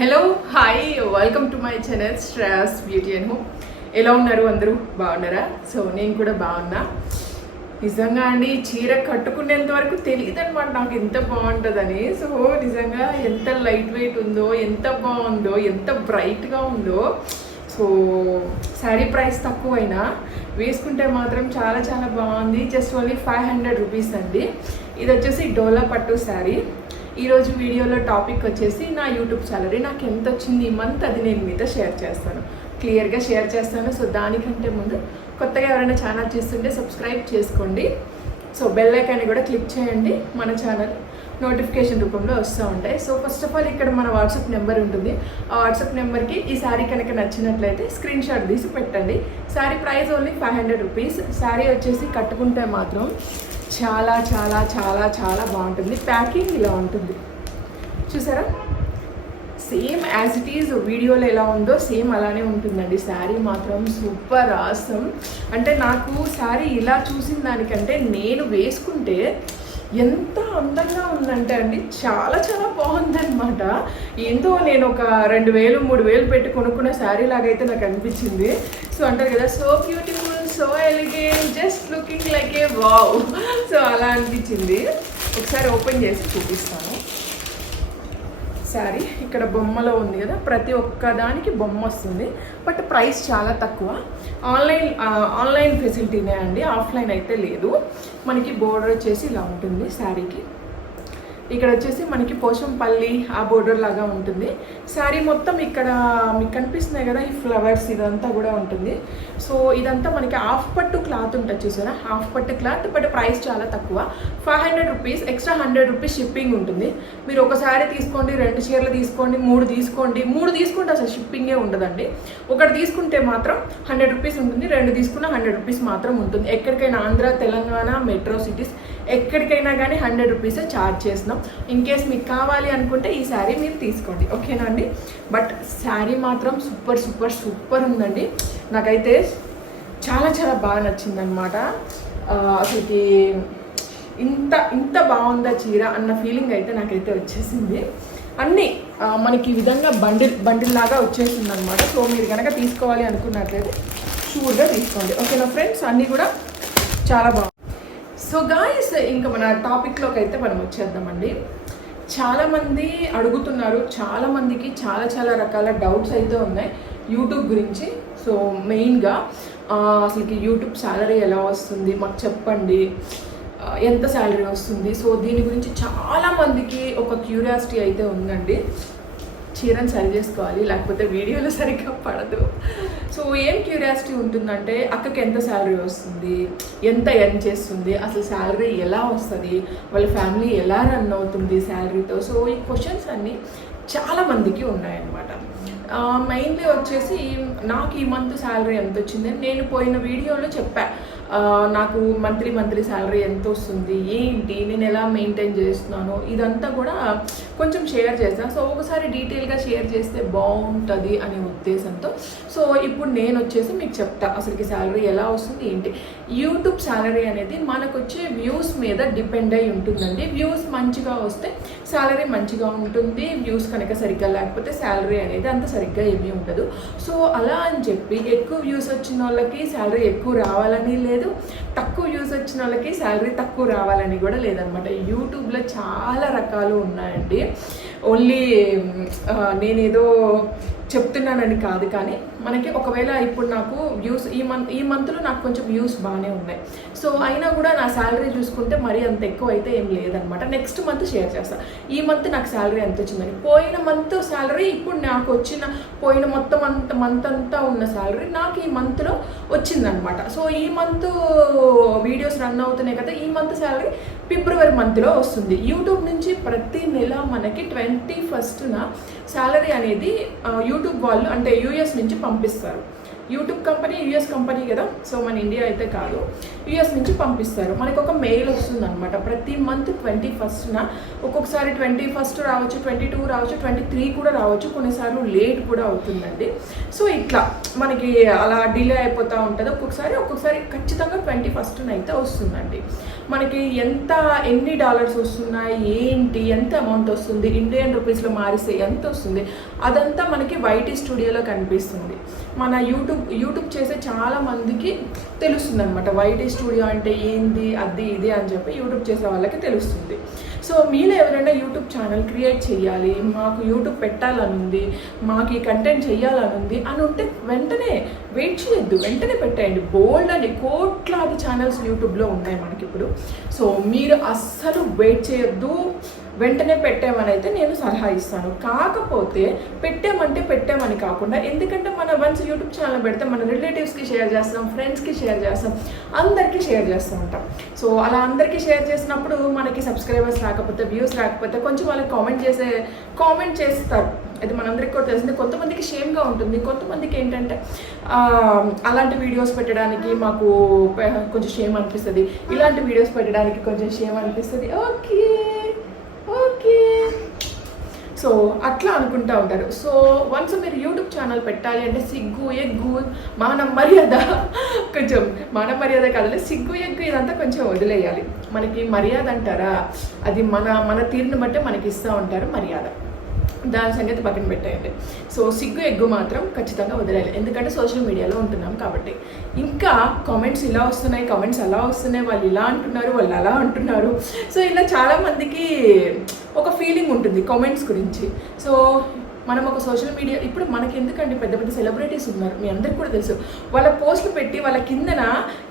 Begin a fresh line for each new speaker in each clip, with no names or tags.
Hello hi welcome to my channel Shreyas beauty and home ఎలా ఉన్నారు అందరూ? బాగున్నారా? సో నేను కూడా బాగున్నా. నిజంగా అండి చీర కట్టుకునేంత వరకు తెలియదు అనమాట నాకు ఎంత బాగుంటుందని. సో నిజంగా ఎంత లైట్ వెయిట్ ఉందో ఎంత బాగుందో ఎంత బ్రైట్గా ఉందో. సో శారీ ప్రైస్ తక్కువైనా వేసుకుంటే మాత్రం చాలా చాలా బాగుంది. Just only five hundred rupees అండి. ఇది వచ్చేసి డోలా పట్టు శారీ ఈరోజు వీడియోలో టాపిక్ వచ్చేసి నా యూట్యూబ్ సాలరీ నాకు ఎంత వచ్చింది ఈ మంత్ అది నేను మీతో షేర్ చేస్తాను. క్లియర్గా షేర్ చేస్తాను. సో దానికంటే ముందు కొత్తగా ఎవరైనా ఛానల్ చేస్తుంటే సబ్స్క్రైబ్ చేసుకోండి. సో బెల్ ఐకాన్ని కూడా క్లిక్ చేయండి. మన ఛానల్ నోటిఫికేషన్ రూపంలో వస్తూ ఉంటాయి. సో ఫస్ట్ ఆఫ్ ఆల్ ఇక్కడ మన వాట్సాప్ నెంబర్ ఉంటుంది. ఆ వాట్సాప్ నెంబర్కి ఈ శారీ కనుక నచ్చినట్లయితే స్క్రీన్ షాట్ తీసి పెట్టండి. Sari price only five hundred rupees sari వచ్చేసి కట్టుకుంటే మాత్రం చాలా చాలా చాలా చాలా బాగుంటుంది. ప్యాకింగ్ ఇలా ఉంటుంది. చూసారా? సేమ్ యాజ్ ఇట్ ఈజ్ వీడియోలో ఎలా ఉందో సేమ్ అలానే ఉంటుందండి. శారీ మాత్రం సూపర్ ఆసం అంటే నాకు శారీ ఇలా చూసిన దానికంటే నేను వేసుకుంటే ఎంత అందంగా ఉందంటే అండి చాలా చాలా బాగుందన్నమాట. ఏందో నేను ఒక రెండు వేలు మూడు వేలు పెట్టి కొనుక్కున్న శారీ లాగైతే నాకు అనిపించింది. సో అంటారు కదా so beautiful so elegant just looking like a wow so అలా అనిపించింది. ఒకసారి ఓపెన్ చేసి చూపిస్తాను. శారీ ఇక్కడ బొమ్మలో ఉంది కదా ప్రతి ఒక్క దానికి బొమ్మ వస్తుంది. బట్ ప్రైస్ చాలా తక్కువ. ఆన్లైన్ ఆన్లైన్ ఫెసిలిటీనే అండి ఆఫ్లైన్ అయితే లేదు. మనకి బోర్డర్ వచ్చేసి ఇలా ఉంటుంది శారీకి ఇక్కడ వచ్చేసి మనకి పోషంపల్లి ఆ బోర్డర్ లాగా ఉంటుంది. శారీ మొత్తం ఇక్కడ మీకు కనిపిస్తున్నాయి కదా ఈ ఫ్లవర్స్ ఇదంతా కూడా ఉంటుంది. సో ఇదంతా మనకి హాఫ్ పట్టు క్లాత్ ఉంటుంది చూసారా? హాఫ్ పట్టు క్లాత్ బట్ ప్రైస్ చాలా తక్కువ. Five hundred rupees extra hundred rupees shipping ఉంటుంది. మీరు ఒక శారీ తీసుకోండి రెండు చీరలు తీసుకోండి మూడు తీసుకోండి. మూడు తీసుకుంటే అసలు షిప్పింగే ఉండదండి. ఒకటి తీసుకుంటే మాత్రం హండ్రెడ్ రూపీస్ ఉంటుంది. రెండు తీసుకున్న హండ్రెడ్ రూపీస్ మాత్రం ఉంటుంది. ఎక్కడికైనా ఆంధ్ర తెలంగాణ మెట్రో సిటీస్ ఎక్కడికైనా కానీ హండ్రెడ్ రూపీస్ ఛార్జ్ చేస్తున్నాం. ఇన్ కేస్ మీకు కావాలి అనుకుంటే ఈ శారీ మీరు తీసుకోండి. ఓకేనా అండి? బట్ శారీ మాత్రం సూపర్ సూపర్ సూపర్ ఉందండి. నాకైతే చాలా చాలా బాగా నచ్చిందనమాట అసలుకి ఇంత ఇంత బాగుందా చీర అన్న ఫీలింగ్ అయితే నాకైతే వచ్చేసింది. అన్నీ మనకి ఈ విధంగా బండిల్ బండిల్ లాగా వచ్చేసింది అనమాట సో మీరు కనుక తీసుకోవాలి అనుకున్నట్లయితే షూర్గా తీసుకోండి. ఓకేనా ఫ్రెండ్స్ అన్నీ కూడా చాలా బాగుంది. సో గాయస్ ఇంకా మన టాపిక్లోకి అయితే మనం వచ్చేద్దామండి. చాలామంది అడుగుతున్నారు చాలామందికి చాలా చాలా రకాల డౌట్స్ అయితే ఉన్నాయి యూట్యూబ్ గురించి. సో మెయిన్గా అసలుకి యూట్యూబ్ శాలరీ ఎలా వస్తుంది మాకు చెప్పండి. ఎంత శాలరీ వస్తుంది? సో దీని గురించి చాలామందికి ఒక క్యూరియాసిటీ అయితే ఉందండి. చీరను సరి చేసుకోవాలి లేకపోతే వీడియోలో సరిగ్గా పడదు. సో ఏం క్యూరియాసిటీ ఉంటుందంటే అక్కకి ఎంత శాలరీ వస్తుంది ఎంత ఎర్న్ చేస్తుంది అసలు శాలరీ ఎలా వస్తుంది వాళ్ళ ఫ్యామిలీ ఎలా రన్ అవుతుంది శాలరీతో సో ఈ క్వశ్చన్స్ అన్నీ చాలా మందికి ఉన్నాయన్నమాట. మెయిన్లీ వచ్చేసి నాకు ఈ మంత్ శాలరీ ఎంత వచ్చింది నేను పోయిన వీడియోలో చెప్పా. నాకు మంత్లీ మంత్లీ శాలరీ ఎంత వస్తుంది ఏంటి? నేను ఎలా మెయింటైన్ చేస్తున్నాను? ఇదంతా కూడా కొంచెం షేర్ చేస్తాను సో ఒకసారి డీటెయిల్గా షేర్ చేస్తే బాగుంటుంది అనే ఉద్దేశంతో. సో ఇప్పుడు నేను వచ్చేసి మీకు చెప్తా. అసలుకి శాలరీ ఎలా వస్తుంది ఏంటి? యూట్యూబ్ శాలరీ అనేది మనకు వచ్చే వ్యూస్ మీద డిపెండ్ అయి ఉంటుందండి. వ్యూస్ మంచిగా వస్తే శాలరీ మంచిగా ఉంటుంది వ్యూస్ కనుక సరిగ్గా లేకపోతే శాలరీ అనేది అంత సరిగ్గా ఏమీ ఉండదు. సో అలా అని చెప్పి ఎక్కువ వ్యూస్ వచ్చిన వాళ్ళకి శాలరీ ఎక్కువ రావాలని లేదు తక్కువ వ్యూస్ వచ్చిన వాళ్ళకి శాలరీ తక్కువ రావాలని కూడా లేదనమాట. యూట్యూబ్లో చాలా రకాలు ఉన్నాయండి. ఓన్లీ నేనేదో చెప్తున్నానని కాదు కానీ మనకి ఒకవేళ ఇప్పుడు నాకు వ్యూస్ ఈ మంత్ ఈ మంత్లో నాకు కొంచెం వ్యూస్ బాగానే ఉన్నాయి. సో అయినా కూడా నా శాలరీ చూసుకుంటే మరీ అంత ఎక్కువ అయితే ఏం లేదనమాట నెక్స్ట్ మంత్ షేర్ చేస్తాను ఈ మంత్ నాకు శాలరీ ఎంత వచ్చిందని. పోయిన మంత్ శాలరీ ఇప్పుడు నాకు వచ్చిన పోయిన మొత్తం అంత మంత్ అంతా ఉన్న శాలరీ నాకు ఈ మంత్లో వచ్చిందనమాట సో ఈ మంత్ వీడియోస్ రన్ అవుతున్నాయి కదా ఈ మంత్ శాలరీ ఫిబ్రవరి మంత్లో వస్తుంది. యూట్యూబ్ నుంచి ప్రతి నెల మనకి ట్వంటీ ఫస్ట్న శాలరీ అనేది యూట్యూబ్ వాళ్ళు అంటే యూఎస్ నుంచి పంపిస్తారు. యూట్యూబ్ కంపెనీ యూఎస్ కంపెనీ కదా? సో మన ఇండియా అయితే కాదు. యూఎస్ నుంచి పంపిస్తారు. మనకు ఒక మెయిల్ వస్తుంది అనమాట ప్రతి మంత్ ట్వంటీ ఫస్ట్న ఒక్కొక్కసారి ట్వంటీ ఫస్ట్ రావచ్చు ట్వంటీ టూ రావచ్చు ట్వంటీ త్రీ కూడా రావచ్చు. కొన్నిసార్లు లేట్ కూడా అవుతుందండి. సో ఇట్లా మనకి అలా డిలే అయిపోతూ ఉంటుంది. ఒక్కొక్కసారి ఒక్కొక్కసారి ఖచ్చితంగా ట్వంటీ ఫస్ట్న అయితే వస్తుందండి. మనకి ఎంత ఎన్ని డాలర్స్ వస్తున్నాయి ఏంటి ఎంత అమౌంట్ వస్తుంది ఇండియన్ రూపీస్లో మారిస్తే ఎంత వస్తుంది అదంతా మనకి వైటీ స్టూడియోలో కనిపిస్తుంది. మన యూట్యూబ్ యూట్యూబ్ చేసే చాలా మందికి తెలుస్తుంది అనమాట వైటీ స్టూడియో అంటే ఏంది అది ఇది అని చెప్పి యూట్యూబ్ చేసే వాళ్ళకి తెలుస్తుంది. సో మీలో ఎవరైనా యూట్యూబ్ ఛానల్ క్రియేట్ చేయాలి మాకు యూట్యూబ్ పెట్టాలని ఉంది మాకు ఈ కంటెంట్ చేయాలని ఉంది అని ఉంటే వెంటనే వెయిట్ చేయొద్దు. వెంటనే పెట్టేయండి. బోల్డ్ అని కోట్లాది ఛానల్స్ యూట్యూబ్లో ఉన్నాయి మనకి ఇప్పుడు సో మీరు అస్సలు వెయిట్ చేయొద్దు. వెంటనే పెట్టామని అయితే నేను సలహా ఇస్తాను. కాకపోతే పెట్టామంటే పెట్టామని కాకుండా ఎందుకంటే మన వన్స్ యూట్యూబ్ ఛానల్ పెడితే మన రిలేటివ్స్కి షేర్ చేస్తాం ఫ్రెండ్స్కి షేర్ షేర్ చేస్తాం. అందరికీ షేర్ చేస్తూ ఉంటాం. సో అలా అందరికీ షేర్ చేసినప్పుడు మనకి సబ్స్క్రైబర్స్ రాకపోతే వ్యూస్ రాకపోతే కొంచెం వాళ్ళకి కామెంట్ చేసే కామెంట్ చేస్తారు. అది మనందరికీ కూడా తెలిసింది. కొంతమందికి షేమ్గా ఉంటుంది. కొంతమందికి ఏంటంటే అలాంటి వీడియోస్ పెట్టడానికి మాకు కొంచెం షేమ్ అనిపిస్తుంది. ఇలాంటి వీడియోస్ పెట్టడానికి కొంచెం షేమ్ అనిపిస్తుంది. ఓకే ఓకే సో అట్లా అనుకుంటా ఉంటారు. సో వన్స్ మీరు యూట్యూబ్ ఛానల్ పెట్టాలి అంటే సిగ్గు ఎగ్గు మాన మర్యాద కొంచెం మాన మర్యాద కాదంటే సిగ్గు ఎగ్గు ఇదంతా కొంచెం వదిలేయాలి. మనకి మర్యాద అంటారా? అది మన మన తీరుని బట్టి మనకి ఇస్తూ ఉంటారు మర్యాద. దాని సంగతి పక్కన పెట్టేయండి. సో సిగ్గు ఎగ్గు మాత్రం ఖచ్చితంగా వదిలేయాలి. ఎందుకంటే సోషల్ మీడియాలో ఉంటున్నాం కాబట్టి. ఇంకా కామెంట్స్ ఇలా వస్తున్నాయి కామెంట్స్ అలా వస్తున్నాయి వాళ్ళు ఇలా అంటున్నారు వాళ్ళు అలా అంటున్నారు. సో ఇలా చాలామందికి ఒక ఫీలింగ్ ఉంటుంది కామెంట్స్ గురించి. సో మనం ఒక సోషల్ మీడియా ఇప్పుడు మనకి ఎందుకండి పెద్ద పెద్ద సెలబ్రిటీస్ ఉన్నారు? మీ అందరికి కూడా తెలుసు. వాళ్ళ పోస్టులు పెట్టి వాళ్ళ కిందన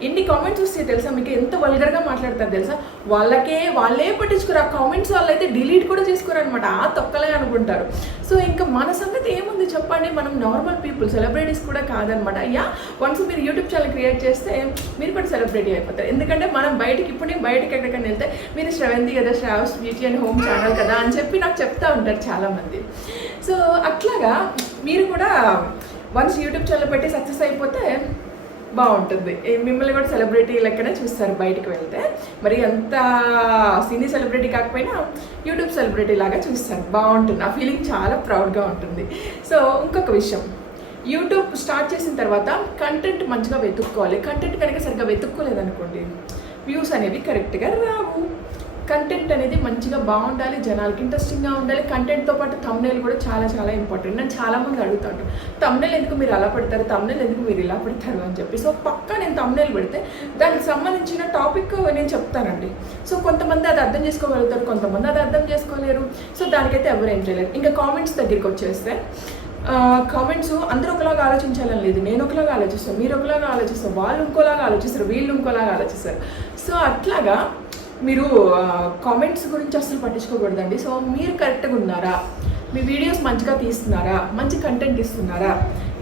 ఎన్ని కామెంట్స్ వస్తాయి తెలుసా మీకు? ఎంత వల్గర్గా మాట్లాడతారు తెలుసా? వాళ్ళకే వాళ్ళే పట్టించుకోరు. ఆ కామెంట్స్ వాళ్ళైతే డిలీట్ కూడా చేసుకోరు అనమాట ఆ తొక్కలే అనుకుంటారు. సో ఇంకా మన సంగతి ఏముంది చెప్పండి? మనం నార్మల్ పీపుల్ సెలబ్రిటీస్ కూడా కాదనమాట అయ్యా వన్స్ మీరు యూట్యూబ్ ఛానల్ క్రియేట్ చేస్తే మీరు కూడా సెలబ్రిటీ అయిపోతారు. ఎందుకంటే మనం బయటికి ఇప్పుడు నేను ఎక్కడికైనా వెళ్తే మీరు శ్రవంతి కదా Sravas beauty and home channel కదా అని చెప్పి నాకు చెప్తా ఉంటారు చాలామంది. సో అట్లాగా మీరు కూడా వన్స్ యూట్యూబ్ ఛానల్ పెట్టి సక్సెస్ అయిపోతే బాగుంటుంది. మిమ్మల్ని కూడా సెలబ్రిటీ లెక్కనే చూస్తారు బయటికి వెళ్తే. మరి అంత సినీ సెలబ్రిటీ కాకపోయినా యూట్యూబ్ సెలబ్రిటీ లాగా చూస్తారు. బాగుంటుంది. ఆ ఫీలింగ్ చాలా ప్రౌడ్గా ఉంటుంది. సో ఇంకొక విషయం. యూట్యూబ్ స్టార్ట్ చేసిన తర్వాత కంటెంట్ మంచిగా వెతుక్కోవాలి. కంటెంట్ కనుక సరిగ్గా వెతుక్కోలేదనుకోండి వ్యూస్ అనేవి కరెక్ట్గా రావు. కంటెంట్ అనేది మంచిగా బాగుండాలి జనాలకి ఇంట్రెస్టింగ్గా ఉండాలి. కంటెంట్తో పాటు తమ్నేల్ కూడా చాలా చాలా ఇంపార్టెంట్ నేను చాలామంది అడుగుతా అడుగుతాను తమ్నేల్ ఎందుకు మీరు అలా పెడతారు? తమ్నేల్ ఎందుకు మీరు ఇలా పెడతారు? అని చెప్పి. సో పక్కా నేను తమ్నేల్ పెడితే దానికి సంబంధించిన టాపిక్ నేను చెప్తానండి. సో కొంతమంది అది అర్థం చేసుకోగలుగుతారు కొంతమంది అది అర్థం చేసుకోలేరు. సో దానికైతే ఎవరు ఏం చేయలేరు. ఇంకా కామెంట్స్ దగ్గరికి వచ్చేస్తే కామెంట్స్ అందరూ ఒకలాగా ఆలోచించాలని లేదు. నేను ఒకలాగా ఆలోచిస్తాను మీరు ఒకలాగా ఆలోచిస్తారు వాళ్ళు ఇంకోలాగా ఆలోచిస్తారు వీళ్ళు ఇంకోలాగా ఆలోచిస్తారు. సో అట్లాగా మీరు కామెంట్స్ గురించి అసలు పట్టించుకోకూడదండి. సో మీరు కరెక్ట్గా ఉన్నారా? మీ వీడియోస్ మంచిగా తీస్తున్నారా? మంచి కంటెంట్ ఇస్తున్నారా?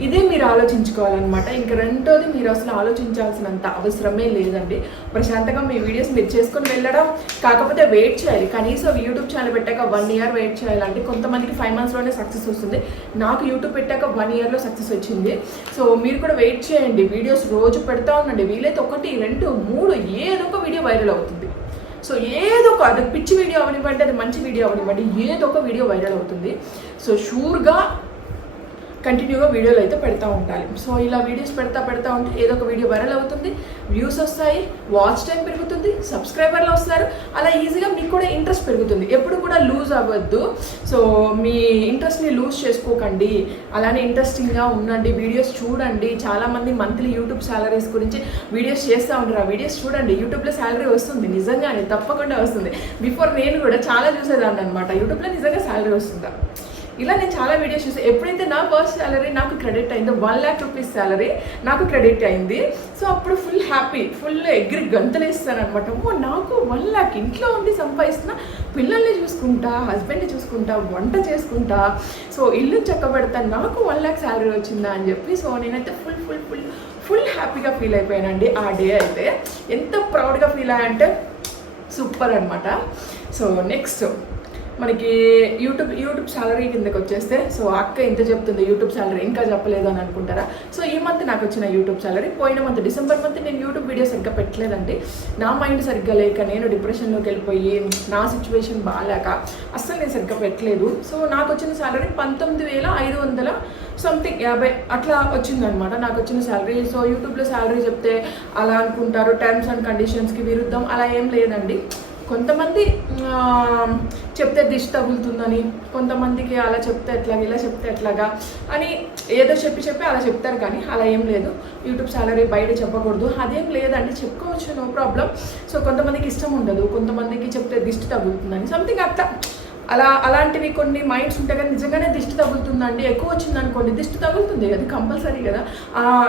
ఇదే మీరు ఆలోచించుకోవాలన్నమాట. ఇంకా రెండోది మీరు అసలు ఆలోచించాల్సినంత అవసరమే లేదండి. ప్రశాంతంగా మీ వీడియోస్ మీరు చేసుకొని వెళ్ళడం కాకపోతే వెయిట్ చేయాలి. కనీసం యూట్యూబ్ ఛానల్ పెట్టాక వన్ ఇయర్ వెయిట్ చేయాలంటే కొంతమందికి ఫైవ్ మంత్స్లోనే సక్సెస్ వస్తుంది. నాకు యూట్యూబ్ పెట్టాక వన్ ఇయర్లో సక్సెస్ వచ్చింది. సో మీరు కూడా వెయిట్ చేయండి. వీడియోస్ రోజు పెడతా ఉండండి. వీలైతే ఒకటి రెండు మూడు ఏదో ఒక వీడియో వైరల్ అవుతుంది. సో ఏదో ఒక అది పిచ్చి వీడియో అవనివ్వండి అది మంచి వీడియో అవనివ్వండి ఏదో ఒక వీడియో వైరల్ అవుతుంది. సో షూర్గా కంటిన్యూగా వీడియోలు అయితే పెడతా ఉండాలి. సో ఇలా వీడియోస్ పెడతా పెడతా ఉంటే ఏదో ఒక వీడియో వైరల్ అవుతుంది వ్యూస్ వస్తాయి వాచ్ టైం పెరుగుతుంది సబ్స్క్రైబర్లు వస్తారు. అలా ఈజీగా మీకు కూడా ఇంట్రెస్ట్ పెరుగుతుంది. ఎప్పుడు కూడా లూజ్ అవ్వద్దు. సో మీ ఇంట్రెస్ట్ని లూజ్ చేసుకోకండి. అలానే ఇంట్రెస్టింగ్గా ఉండండి. వీడియోస్ చూడండి. చాలామంది మంత్లీ యూట్యూబ్ సాలరీస్ గురించి వీడియోస్ చేస్తూ ఉంటారు. ఆ వీడియోస్ చూడండి. యూట్యూబ్లో శాలరీ వస్తుంది. నిజంగానే తప్పకుండా వస్తుంది. బిఫోర్ నేను కూడా చాలా చూసేదాన్ని అనమాట యూట్యూబ్లో నిజంగా శాలరీ వస్తుందా? ఇలా నేను చాలా వీడియోస్ చూసాను ఎప్పుడైతే నా ఫస్ట్ శాలరీ నాకు క్రెడిట్ అయిందో వన్ ల్యాక్ రూపీస్ శాలరీ నాకు క్రెడిట్ అయింది. సో అప్పుడు ఫుల్ హ్యాపీ ఫుల్ ఎగ్రి గంతలేస్తాను అనమాట ఓ నాకు వన్ ల్యాక్ ఇంట్లో ఉండి సంపాదిస్తున్నా పిల్లల్ని చూసుకుంటా హస్బెండ్ని చూసుకుంటా వంట చేసుకుంటా. సో ఇల్లు చక్కబెడతా నాకు వన్ ల్యాక్ శాలరీ వచ్చిందా అని చెప్పి సో నేనైతే ఫుల్ ఫుల్ ఫుల్ ఫుల్ హ్యాపీగా ఫీల్ అయిపోయానండి ఆ డే అయితే. ఎంత ప్రౌడ్గా ఫీల్ అయ్యానంటే సూపర్ అనమాట సో నెక్స్ట్ మనకి యూట్యూబ్ యూట్యూబ్ సాలరీ కిందకి వచ్చేస్తే సో అక్క ఎంత చెప్తుంది యూట్యూబ్ సాలరీ ఇంకా చెప్పలేదు అని అనుకుంటారా? సో ఈ మంత్ నాకు వచ్చిన యూట్యూబ్ సాలరీ పోయిన మంత్ డిసెంబర్ మంత్ నేను యూట్యూబ్ వీడియో సరిగ్గా పెట్టలేదండి. నా మైండ్ సరిగ్గా లేక నేను డిప్రెషన్లోకి వెళ్ళిపోయి నా సిచ్యువేషన్ బాగాలేక అస్సలు నేను సరిగ్గా పెట్టలేదు. సో నాకు వచ్చిన శాలరీ పంతొమ్మిది వేల ఐదు వందల సంథింగ్ యాభై అట్లా వచ్చిందనమాట నాకు వచ్చిన శాలరీ సో యూట్యూబ్లో శాలరీ చెప్తే అలా అనుకుంటారు టర్మ్స్ అండ్ కండిషన్స్కి విరుద్ధం అలా ఏం లేదండి. కొంతమంది చెప్తే దిష్టి తగులుతుందని కొంతమందికి అలా చెప్తే ఎట్లాగా ఇలా చెప్తే ఎట్లాగా అని ఏదో చెప్పి చెప్పి అలా చెప్తారు కానీ అలా ఏం లేదు. యూట్యూబ్ సాలరీ బయట చెప్పకూడదు. అదేం లేదండి చెప్పుకోవచ్చు నో ప్రాబ్లం. సో కొంతమందికి ఇష్టం ఉండదు. కొంతమందికి చెప్తే దిష్టి తగులుతుందని. సంథింగ్ అట్లా. అలా అలాంటివి కొన్ని మైండ్స్ ఉంటాయి కానీ నిజంగానే దిష్టి తగులుతుందండి. ఎక్కువ వచ్చింది అనుకోండి దిష్టి తగులుతుంది. అది కంపల్సరీ కదా.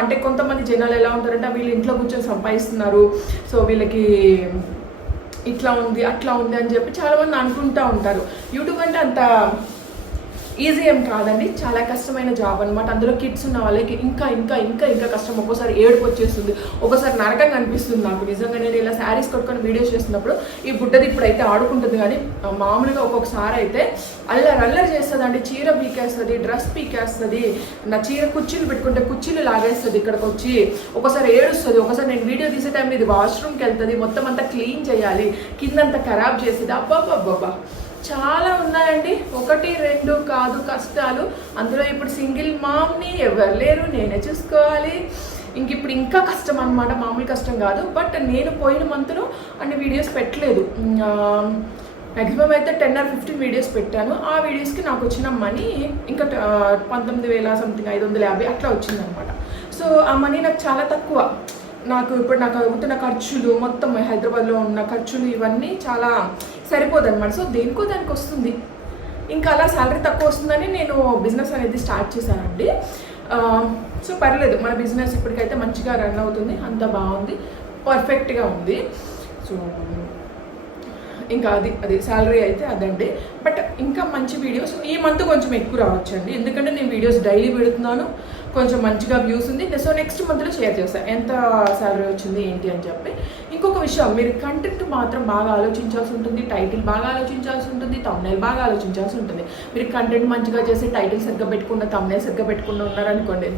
అంటే కొంతమంది జనాలు ఎలా ఉంటారంటే వీళ్ళు ఇంట్లో కూర్చొని సంపాదిస్తున్నారు. సో వీళ్ళకి ఇట్లా ఉంది అట్లా ఉంది అని చెప్పి చాలామంది అనుకుంటా ఉంటారు. యూట్యూబ్ అంటే అంత ఈజీ ఏం కాదండి. చాలా కష్టమైన జాబ్ అనమాట అందులో కిడ్స్ ఉన్న వాళ్ళకి ఇంకా ఇంకా ఇంకా ఇంకా కష్టం. ఒక్కోసారి ఏడుపు వచ్చేస్తుంది. ఒక్కోసారి నరకం అనిపిస్తుంది నాకు. నిజంగా నేను ఇలా శారీస్ కొట్టుకొని వీడియోస్ చేస్తున్నప్పుడు ఈ బుడ్డది ఇప్పుడైతే ఆడుకుంటుంది. కానీ మామూలుగా ఒక్కొక్కసారి అయితే అల్లరి అల్లరి చేస్తుంది అండి చీర పీకేస్తుంది డ్రెస్ పీకేస్తుంది. నా చీర కుర్చీలు పెట్టుకుంటే కుర్చీలు లాగేస్తుంది ఇక్కడికి వచ్చి ఒకసారి ఏడుస్తుంది. ఒకసారి నేను వీడియో తీసే టైంలో ఇది వాష్రూమ్కి వెళ్తుంది. మొత్తం అంతా క్లీన్ చేయాలి. కిందంతా ఖరాబ్ చేసేది. అబ్బాబ్బాబ్బా చాలా ఉన్నాయండి. ఒకటి రెండు కాదు కష్టాలు. అందులో ఇప్పుడు సింగిల్ మామ్ని ఎవరు లేరు నేనే చూసుకోవాలి. ఇంక ఇప్పుడు ఇంకా కష్టం అనమాట మామూలు కష్టం కాదు. బట్ నేను పోయిన మంత్లో అన్ని వీడియోస్ పెట్టలేదు. మ్యాక్సిమం అయితే టెన్ ఆర్ ఫిఫ్టీన్ వీడియోస్ పెట్టాను. ఆ వీడియోస్కి నాకు వచ్చిన మనీ ఇంకా పంతొమ్మిది వేల సంథింగ్ ఐదు వందల యాభై అట్లా వచ్చిందనమాట సో ఆ మనీ నాకు చాలా తక్కువ. నాకు ఇప్పుడు నాకు అవుతున్న ఖర్చులు మొత్తం హైదరాబాద్లో ఉన్న ఖర్చులు ఇవన్నీ చాలా సరిపోదు అనమాట సో దేనికో దానికి వస్తుంది. ఇంకా అలా శాలరీ తక్కువ వస్తుందని నేను బిజినెస్ అనేది స్టార్ట్ చేశానండి. సో పర్లేదు. మన బిజినెస్ ఇప్పటికైతే మంచిగా రన్ అవుతుంది. అంత బాగుంది. పర్ఫెక్ట్గా ఉంది. సో ఇంకా అది అది శాలరీ అయితే అదండి. బట్ ఇంకా మంచి వీడియోస్ ఈ మంత్ కొంచెం ఎక్కువ రావచ్చండి. ఎందుకంటే నేను వీడియోస్ డైలీ పెడుతున్నాను. కొంచెం మంచిగా వ్యూస్ ఉంది. సో నెక్స్ట్ మంత్లో షేర్ చేస్తాను ఎంత శాలరీ వచ్చింది ఏంటి అని చెప్పి. ఇంకొక విషయం మీరు కంటెంట్ మాత్రం బాగా ఆలోచించాల్సి ఉంటుంది. టైటిల్ బాగా ఆలోచించాల్సి ఉంటుంది. తమ్నైల్ బాగా ఆలోచించాల్సి ఉంటుంది. మీరు కంటెంట్ మంచిగా చేసి టైటిల్ సరిగ్గా పెట్టుకున్న తమ్నైల్ సరిగ్గా పెట్టుకున్న ఉన్నారనుకోండి.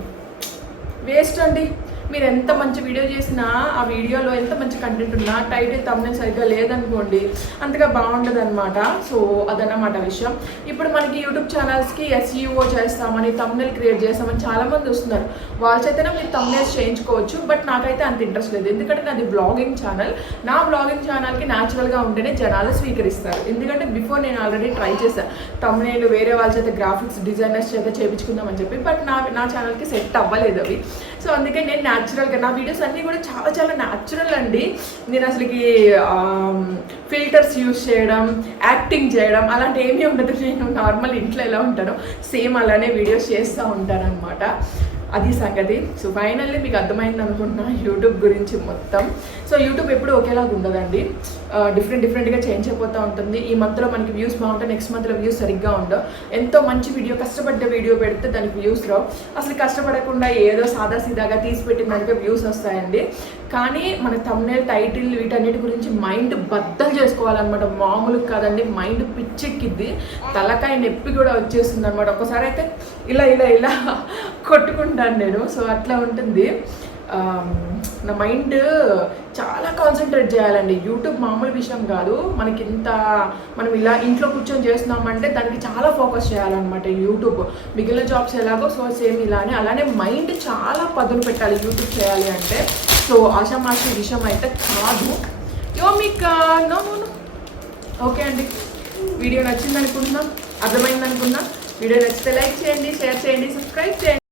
వేస్ట్ అండి. మీరు ఎంత మంచి వీడియో చేసినా ఆ వీడియోలో ఎంత మంచి కంటెంట్ ఉన్నా టైటిల్ తమ్మునే సరిగ్గా లేదనుకోండి అంతగా బాగుండదు అనమాట సో అదన్నమాట విషయం. ఇప్పుడు మనకి యూట్యూబ్ ఛానల్స్కి ఎస్ఈఓ చేస్తామని తమ్నెల్ క్రియేట్ చేస్తామని చాలామంది వస్తున్నారు. వాళ్ళ చేతనే మీరు తమ్నెల్స్ చేయించుకోవచ్చు బట్ నాకైతే అంత ఇంట్రెస్ట్ లేదు. ఎందుకంటే నాది బ్లాగింగ్ ఛానల్ నా బ్లాగింగ్ ఛానల్కి న్యాచురల్గా ఉంటేనే జనాలు స్వీకరిస్తారు. ఎందుకంటే బిఫోర్ నేను ఆల్రెడీ ట్రై చేశాను తమ్నేలు వేరే వాళ్ళ చేత గ్రాఫిక్స్ డిజైనర్స్ చేత చేయించుకుందామని చెప్పి బట్ నా నా ఛానల్కి సెట్ అవ్వలేదు అవి. సో అందుకే నేను న్యాచురల్గా నా వీడియోస్ అన్నీ కూడా చాలా చాలా న్యాచురల్ అండి. నేను అసలుకి ఫిల్టర్స్ యూస్ చేయడం యాక్టింగ్ చేయడం అలాంటి ఏమీ ఉండదు. నేను నార్మల్ ఇంట్లో ఎలా ఉంటానో సేమ్ అలానే వీడియోస్ చేస్తూ ఉంటాను అనమాట అది సంగతి. సో ఫైనల్లీ మీకు అర్థమైంది అనుకుంటున్నా యూట్యూబ్ గురించి మొత్తం. సో యూట్యూబ్ ఎప్పుడు ఒకేలాగా ఉండదండి. డిఫరెంట్ డిఫరెంట్గా చేంజ్ అయిపోతూ ఉంటుంది. ఈ మంత్లో మనకి వ్యూస్ బాగుంటాయి నెక్స్ట్ మంత్లో వ్యూస్ సరిగ్గా ఉండవు. ఎంతో మంచి వీడియో కష్టపడ్డ వీడియో పెడితే దానికి వ్యూస్ రావు. అసలు కష్టపడకుండా ఏదో సాదా సీదాగా తీసి పెట్టిన దానికి వ్యూస్ వస్తాయండి. కానీ మన తమ్నేల్ టైటిల్ వీటన్నిటి గురించి మైండ్ బద్దలు చేసుకోవాలన్నమాట. మామూలు కాదండి మైండ్ పిచ్చెక్కిద్ది. తలకాయ నొప్పి కూడా వచ్చేస్తుంది అనమాట ఒకసారి అయితే ఇలా ఇలా ఇలా కొట్టుకుంటాను నేను. సో అట్లా ఉంటుంది. నా మైండ్ చాలా కాన్సన్ట్రేట్ చేయాలండి. యూట్యూబ్ మామూలు విషయం కాదు. మనకి ఇంత మనం ఇలా ఇంట్లో కూర్చొని చేస్తున్నామంటే దానికి చాలా ఫోకస్ చేయాలన్నమాట యూట్యూబ్. మిగిలిన జాబ్స్ ఎలాగో సో సేమ్ ఇలానే. అలానే మైండ్ చాలా పదును పెట్టాలి యూట్యూబ్ చేయాలి అంటే. సో ఆషామాషి విషయం అయితే కాదు. యో మీకు ఓకే అండి. వీడియో నచ్చింది అనుకుంటున్నాం అర్థమైంది అనుకున్నా వీడియో నచ్చితే లైక్ చేయండి షేర్ చేయండి సబ్స్క్రైబ్ చేయండి.